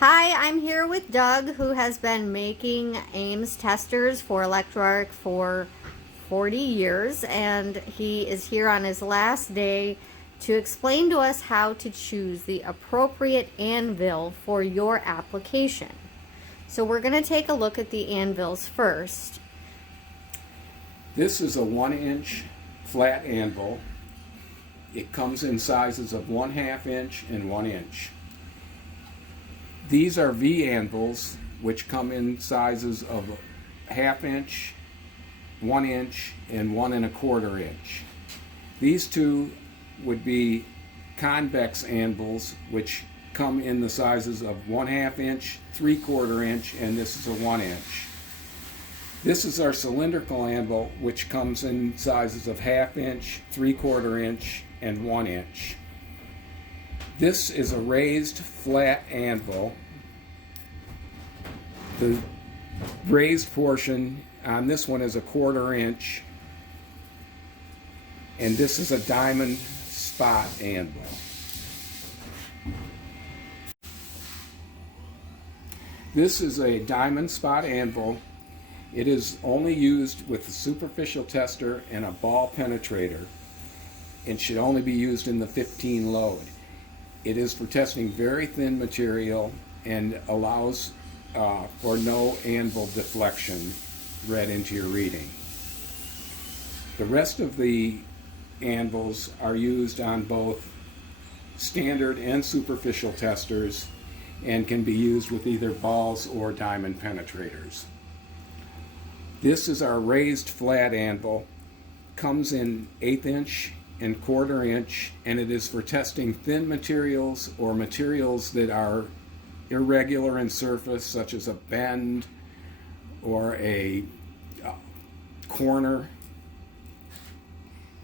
Hi, I'm here with Doug, who has been making Ames testers for electric for 40 years, and he is here on his last day to explain to us how to choose the appropriate anvil for your application. So we're going to take a look at the anvils first. This is a 1-inch flat anvil. It comes in sizes of 1/2 inch and 1 inch. These are V anvils, which come in sizes of 1/2 inch, 1 inch, and 1 1/4 inch. These two would be convex anvils, which come in the sizes of 1/2 inch, 3/4 inch, and this is a 1 inch. This is our cylindrical anvil, which comes in sizes of 1/2 inch, 3/4 inch, and 1 inch. This is a raised flat anvil. The raised portion on this one is 1/4 inch, and this is a diamond spot anvil. This is a diamond spot anvil. It is only used with a superficial tester and a ball penetrator, and should only be used in the 15 load. It is for testing very thin material and allows for no anvil deflection read into your reading. The rest of the anvils are used on both standard and superficial testers and can be used with either balls or diamond penetrators. This is our raised flat anvil. Comes in 1/8 inch and 1/4 inch, and it is for testing thin materials or materials that are irregular in surface, such as a bend or a corner.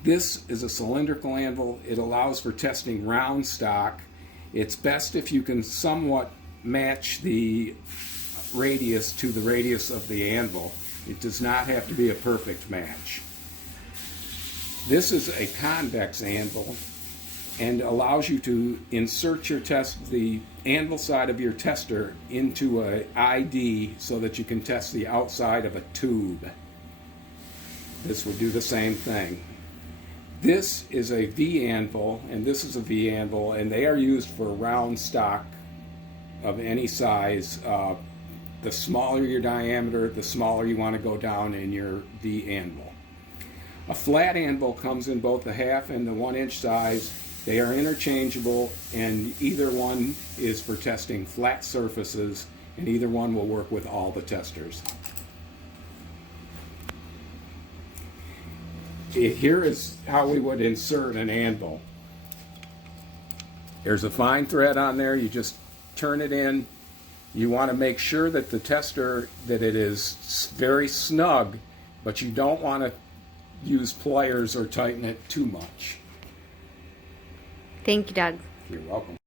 This is a cylindrical anvil. It allows for testing round stock. It's best if you can somewhat match the radius to the radius of the anvil. It does not have to be a perfect match. This is a convex anvil and allows you to insert the anvil side of your tester into a ID so that you can test the outside of a tube. This would do the same thing. This is a V anvil, and this is a V anvil, and they are used for round stock of any size. The smaller your diameter, the smaller you want to go down in your V anvil. A flat anvil comes in both the 1/2 and the 1 inch size. They are interchangeable, and either one is for testing flat surfaces, and either one will work with all the testers. Here is how we would insert an anvil. There's a fine thread on there. You just turn it in. You want to make sure that the tester, that it is very snug, but you don't want to use pliers or tighten it too much. Thank you, Doug. You're welcome.